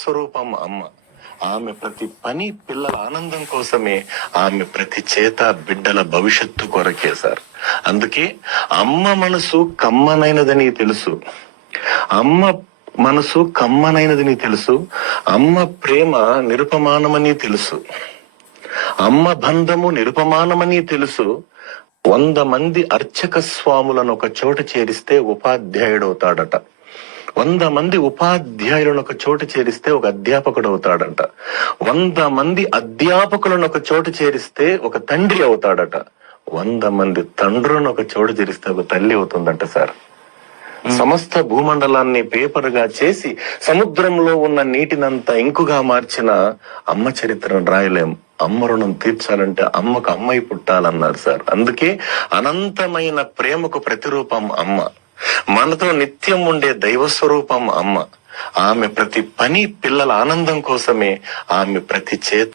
స్వరూపం అమ్మ. ఆమె ప్రతి పని పిల్లల ఆనందం కోసమే, ఆమె ప్రతి చేత బిడ్డల భవిష్యత్తు కొరకే సార్. అందుకే అమ్మ మనసు కమ్మనైనదని తెలుసు, అమ్మ మనసు కమ్మనైనదని తెలుసు, అమ్మ ప్రేమ నిరుపమానమని తెలుసు, అమ్మ బంధము నిరుపమానమని తెలుసు. 100 మంది అర్చక స్వాములను ఒక చోట చేరిస్తే ఉపాధ్యాయుడవుతాడట. 100 మంది ఉపాధ్యాయులను ఒక చోట చేరిస్తే ఒక అధ్యాపకుడు అవుతాడంట. 100 మంది అధ్యాపకులను ఒక చోట చేరిస్తే ఒక తండ్రి అవుతాడట. 100 మంది తండ్రులను ఒక చోట చేరిస్తే ఒక తల్లి అవుతుందంట సార్. సమస్త భూమండలాన్ని పేపర్గా చేసి సముద్రంలో ఉన్న నీటినంతా ఇంకుగా మార్చిన అమ్మ చరిత్రను రాయలేం. అమ్మ రుణం తీర్చాలంటే అమ్మకు అమ్మాయి పుట్టాలన్నారు సార్. అందుకే అనంతమైన ప్రేమకు ప్రతిరూపం అమ్మ, మనతో నిత్యం ఉండే దైవ స్వరూపం అమ్మ. ఆమె ప్రతి పని పిల్లల ఆనందం కోసమే, ఆమె ప్రతి చేత